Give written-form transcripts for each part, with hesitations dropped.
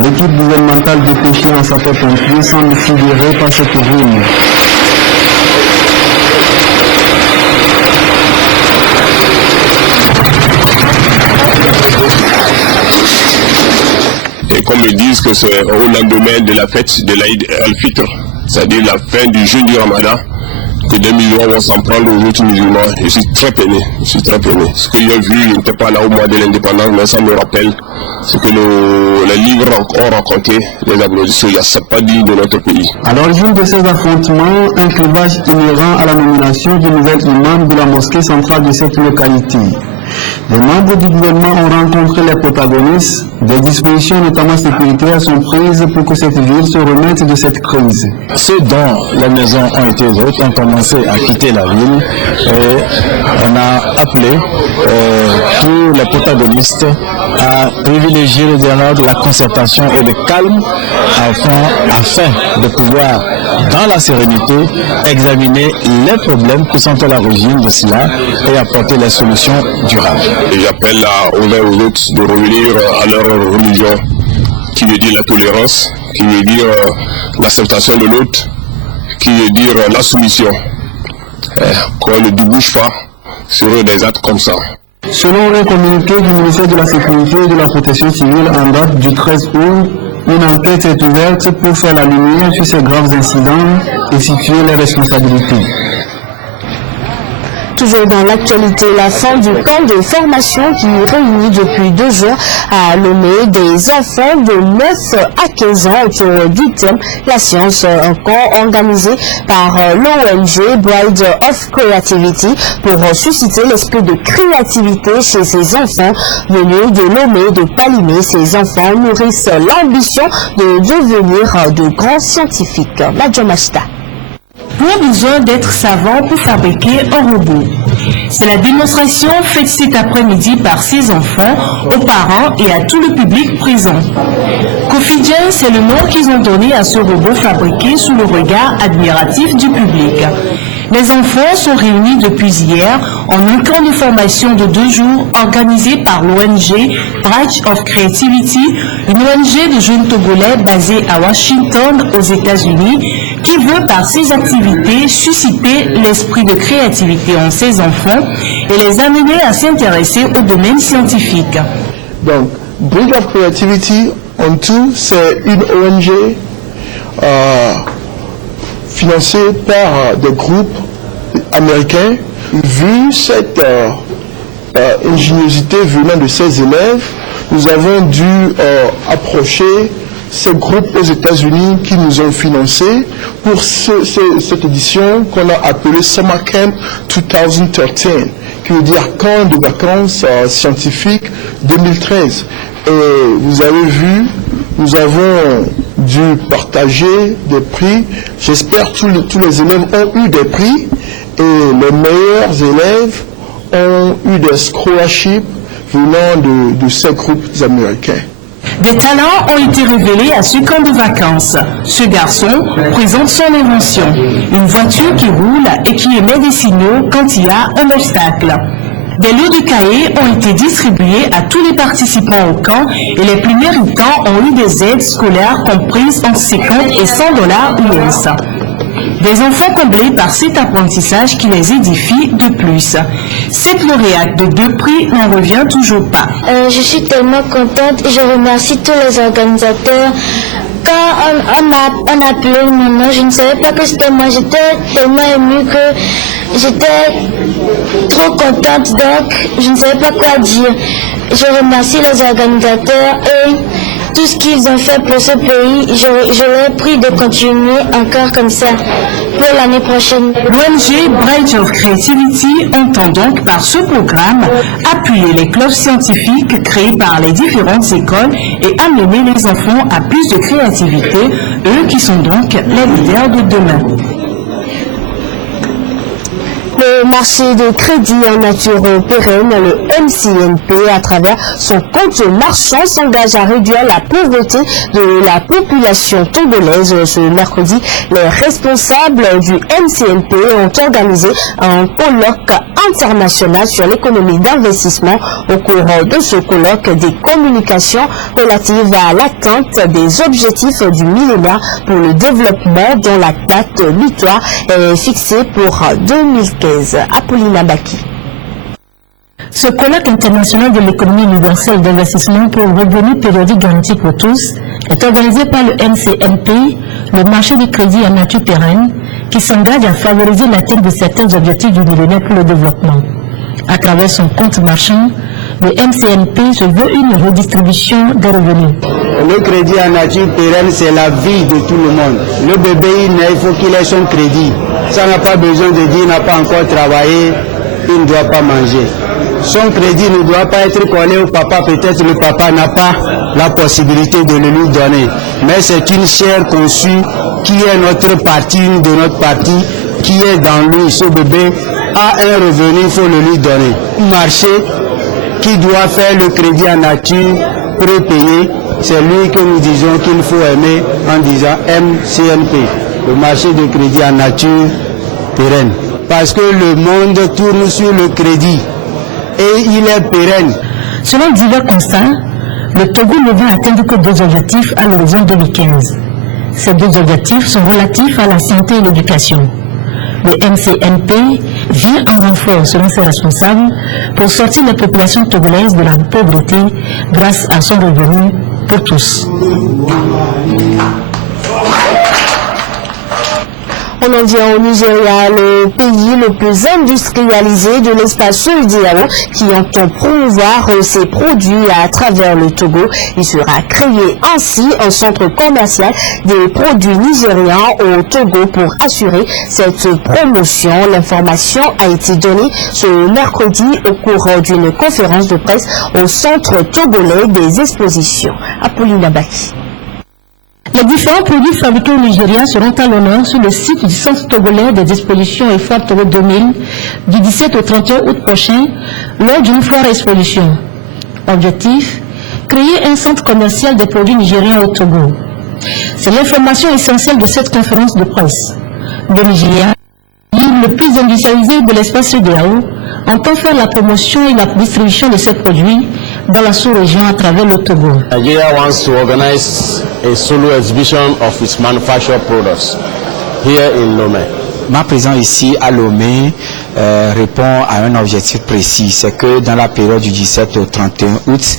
L'équipe gouvernementale dépêchée en sapeurs-pompiers semble sidérée par cette ruine. Et comme ils disent que c'est au lendemain de la fête de l'Aïd al-Fitr, c'est-à-dire la fin du jeûne du Ramadan, que des musulmans vont s'en prendre aux autres musulmans. Je suis très peiné, Ce que j'ai vu, je n'étais pas là au mois de l'indépendance, mais ça me rappelle ce que les livres ont raconté, les applaudissements. C'est pas digne de notre pays. À l'origine de ces affrontements, un clivage inhérent à la nomination du nouvel imam de la mosquée centrale de cette localité. Les membres du gouvernement ont rencontré les protagonistes. Des dispositions, notamment sécuritaires, sont prises pour que cette ville se remette de cette crise. Ceux dont les maisons ont été détruites ont commencé à quitter la ville et on a appelé tous les protagonistes à privilégier le dialogue, la concertation et le calme afin de pouvoir, dans la sérénité, examiner les problèmes qui sont à l'origine de cela et apporter les solutions durables. Et j'appelle aux uns aux autres de revenir à leur religion, qui veut dire la tolérance, qui veut dire l'acceptation de l'autre, qui veut dire la soumission. Qu'on ne débouche pas sur des actes comme ça. Selon un communiqué du ministère de la Sécurité et de la Protection civile en date du 13 août, une enquête est ouverte pour faire la lumière sur ces graves incidents et situer les responsabilités. Toujours dans l'actualité, la fin du camp de formation qui réunit depuis 2 jours à Lomé des enfants de 9 à 15 ans autour du thème La science, un camp organisé par l'ONG Bride of Creativity pour susciter l'esprit de créativité chez ces enfants venus de Lomé, de Palimé. Ces enfants nourrissent l'ambition de devenir de grands scientifiques. Madjomashta. Pas besoin d'être savant pour fabriquer un robot. C'est la démonstration faite cet après-midi par ces enfants, aux parents et à tout le public présent. Kofijan, c'est le nom qu'ils ont donné à ce robot fabriqué sous le regard admiratif du public. Les enfants sont réunis depuis hier en un camp de formation de 2 jours organisé par l'ONG Bride of Creativity, une ONG de jeunes Togolais basée à Washington aux États-Unis qui veut par ses activités susciter l'esprit de créativité en ces enfants et les amener à s'intéresser au domaine scientifique. Donc, Bride of Creativity, en tout, c'est une ONG financée par des groupes américains. Vu cette ingéniosité venant de ces élèves, nous avons dû approcher ces groupes aux États-Unis qui nous ont financés pour cette édition qu'on a appelée Summer Camp 2013, qui veut dire camp de vacances scientifiques 2013. Et vous avez vu, nous avons dû partager des prix. J'espère que tous les élèves ont eu des prix et les meilleurs élèves ont eu des scholarships venant de ces groupes américains. Des talents ont été révélés à ce camp de vacances. Ce garçon présente son invention, une voiture qui roule et qui émet des signaux quand il y a un obstacle. Des lots de cahiers ont été distribués à tous les participants au camp et les plus méritants ont eu des aides scolaires comprises entre 50 et $100 US. Des enfants comblés par cet apprentissage qui les édifie de plus. Cette lauréate de 2 prix n'en revient toujours pas. Je suis tellement contente et je remercie tous les organisateurs. Quand on a appelé mon nom, je ne savais pas que c'était moi. J'étais tellement émue que j'étais trop contente, donc je ne savais pas quoi dire. Je remercie les organisateurs et tout ce qu'ils ont fait pour ce pays. Je leur prie de continuer encore comme ça pour l'année prochaine. L'ONG Bride of Creativity entend donc par ce programme appuyer les clubs scientifiques créés par les différentes écoles et amener les enfants à plus de créativité, eux qui sont donc les leaders de demain. Le marché de crédit en nature pérenne, le MCNP, à travers son compte marchand, s'engage à réduire la pauvreté de la population togolaise. Ce mercredi, les responsables du MCNP ont organisé un colloque international sur l'économie d'investissement. Au cours de ce colloque, des communications relatives à l'atteinte des objectifs du millénaire pour le développement, dont la date butoir est fixée pour 2015. Apolline Abaki. Ce colloque international de l'économie universelle d'investissement pour le revenu périodique garanti pour tous est organisé par le MCNP, le marché du crédit en nature pérenne, qui s'engage à favoriser l'atteinte de certains objectifs du millénaire pour le développement. À travers son compte marchand, le MCNP se veut une redistribution des revenus. Le crédit en nature pérenne, c'est la vie de tout le monde. Le bébé, il faut qu'il ait son crédit. Ça n'a pas besoin de dire, il n'a pas encore travaillé, il ne doit pas manger. Son crédit ne doit pas être collé au papa. Peut-être le papa n'a pas la possibilité de le lui donner. Mais c'est une chair conçue qui est notre partie, une de notre partie, qui est dans lui. Ce bébé a un revenu, il faut le lui donner. Marché qui doit faire le crédit en nature prépayé, c'est lui que nous disons qu'il faut aimer en disant MCNP, le marché de crédit en nature pérenne. Parce que le monde tourne sur le crédit et il est pérenne. Selon divers constats, le Togo ne va atteindre que 2 objectifs à l'horizon 2015. Ces 2 objectifs sont relatifs à la santé et l'éducation. Le MCNP vient en renfort, selon ses responsables, pour sortir les populations togolaises de la pauvreté grâce à son revenu pour tous. On en vient au Nigeria, le pays le plus industrialisé de l'espace CEDEAO qui entend promouvoir ses produits à travers le Togo. Il sera créé ainsi un centre commercial des produits nigérians au Togo pour assurer cette promotion. L'information a été donnée ce mercredi au cours d'une conférence de presse au centre togolais des expositions. Apolline Abaki. Les différents produits fabriqués au Nigeria seront à l'honneur sur le site du Centre togolais des expositions et foires Togo 2000 du 17 au 31 août prochain lors d'une foire exposition. Objectif, créer un centre commercial des produits nigériens au Togo. C'est l'information essentielle de cette conférence de presse. Le Nigeria, l'île le plus industrialisé de l'espace CEDEAO, entend faire la promotion et la distribution de ces produits dans la sous-région à travers le Togo. Nigeria wants to organize a solo exhibition of its manufactured products here in Lomé. Ma présence ici à Lomé répond à un objectif précis, c'est que dans la période du 17 au 31 août,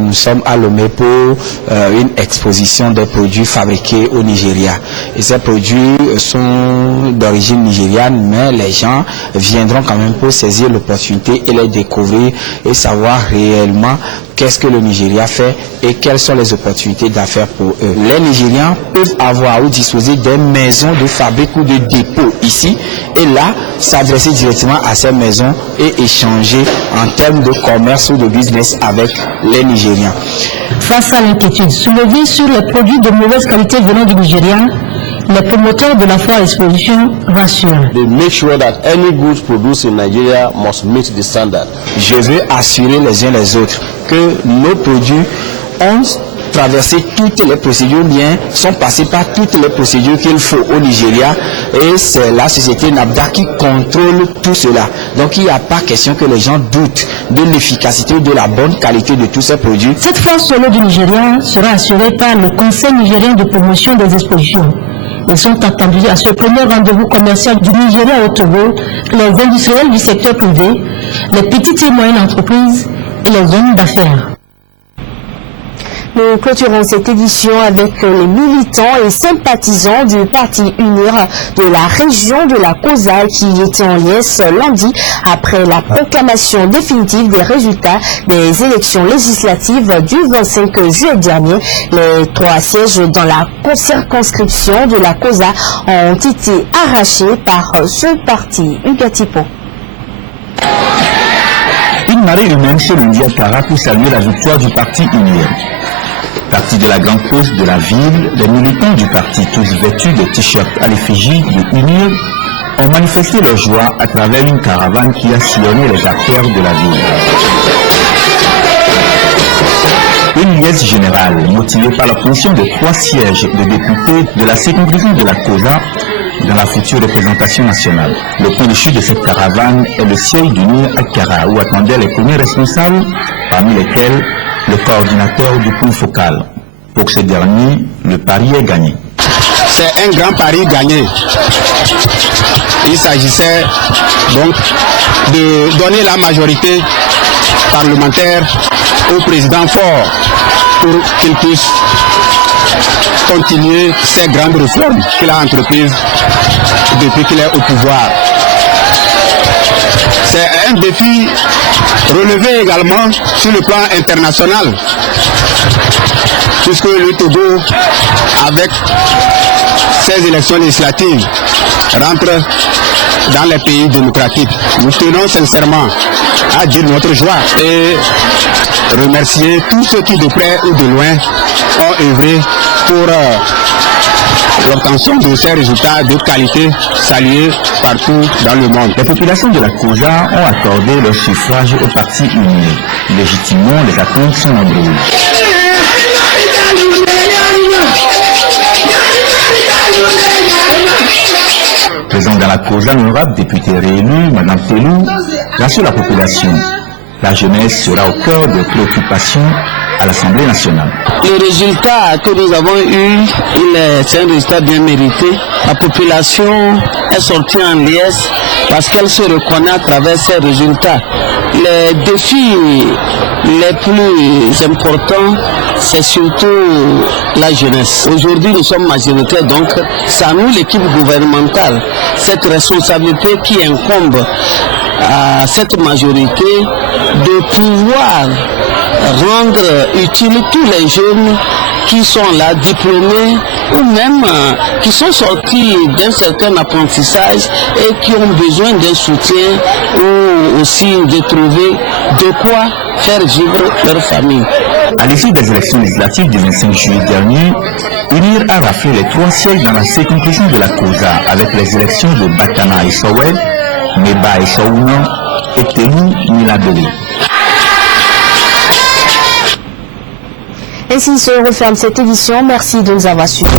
nous sommes à Lomé pour une exposition des produits fabriqués au Nigeria. Et ces produits sont d'origine nigériane, mais les gens viendront quand même pour saisir l'opportunité et les découvrir et savoir réellement qu'est-ce que le Nigeria fait et quelles sont les opportunités d'affaires pour eux. Les Nigérians peuvent avoir ou disposer des maisons de fabrique ou de dépôt ici et là s'adresser directement à ces maisons et échanger en termes de commerce ou de business avec les Nigérians. Face à l'inquiétude soulevée sur les produits de mauvaise qualité venant du Nigeria, les promoteurs de la foire exposition rassurent. They make sure that any goods produced in Nigeria must meet the standard. Je veux assurer les uns les autres que nos produits ont traversé toutes les procédures, bien sont passés par toutes les procédures qu'il faut au Nigeria et c'est la société NAFDA qui contrôle tout cela. Donc il n'y a pas question que les gens doutent de l'efficacité ou de la bonne qualité de tous ces produits. Cette foire solo du Nigeria sera assurée par le Conseil nigérien de promotion des expositions. Ils sont attendus à ce premier rendez-vous commercial du Nigeria au Togo, les industriels du secteur privé, les petites et moyennes entreprises et les hommes d'affaires. Nous clôturons cette édition avec les militants et sympathisants du Parti UNIR de la région de la Kosa qui étaient en liesse lundi après la proclamation définitive des résultats des élections législatives du 25 juillet dernier. Les 3 sièges dans la circonscription de la Kosa ont été arrachés par ce parti. Ugatipo. Une marée humaine s'est lundi à Kara pour saluer la victoire du Parti UNIR. Parti de la grande cause de la ville, les militants du parti, tous vêtus de t-shirts à l'effigie de UNIR, ont manifesté leur joie à travers une caravane qui a sillonné les artères de la ville. Une liesse générale motivée par l'obtention de 3 sièges de députés de la circonscription de la COSA dans la future représentation nationale. Le point de chute de cette caravane est le siège du Nil Akara où attendaient les premiers responsables, parmi lesquels le coordinateur du point focal. Pour ce dernier, le pari est gagné. C'est un grand pari gagné. Il s'agissait donc de donner la majorité parlementaire au président Faure pour qu'il puisse continuer ces grandes réformes qu'il a entreprises depuis qu'il est au pouvoir. C'est un défi relevé également sur le plan international, puisque le Togo, avec ces élections législatives, rentre dans les pays démocratiques. Nous tenons sincèrement à dire notre joie et remercier tous ceux qui de près ou de loin ont œuvré pour l'obtention de ces résultats de qualité salués partout dans le monde. Les populations de la COSA ont accordé leur suffrage au parti uni. Légitimement, les attentes sont nombreuses. Présent dans la COSA, l'honorable député réélu, Mme Telou, rassure la population. La jeunesse sera au cœur des préoccupations à l'Assemblée nationale. Le résultat que nous avons eu, c'est un résultat bien mérité. La population est sortie en liesse parce qu'elle se reconnaît à travers ces résultats. Les défis les plus importants, c'est surtout la jeunesse. Aujourd'hui, nous sommes majoritaires, donc c'est à nous, l'équipe gouvernementale, cette responsabilité qui incombe à cette majorité de pouvoir rendre utile tous les jeunes qui sont là, diplômés ou même qui sont sortis d'un certain apprentissage et qui ont besoin d'un soutien ou aussi de trouver de quoi faire vivre leur famille. À l'issue des élections législatives du 25 juillet dernier, UNIR a raflé les 3 sièges dans la circonscription de la COSA avec les élections de Batana et Sowel, Meba et Saouna et Telou Milabeli. Ainsi se referme cette édition. Merci de nous avoir suivis.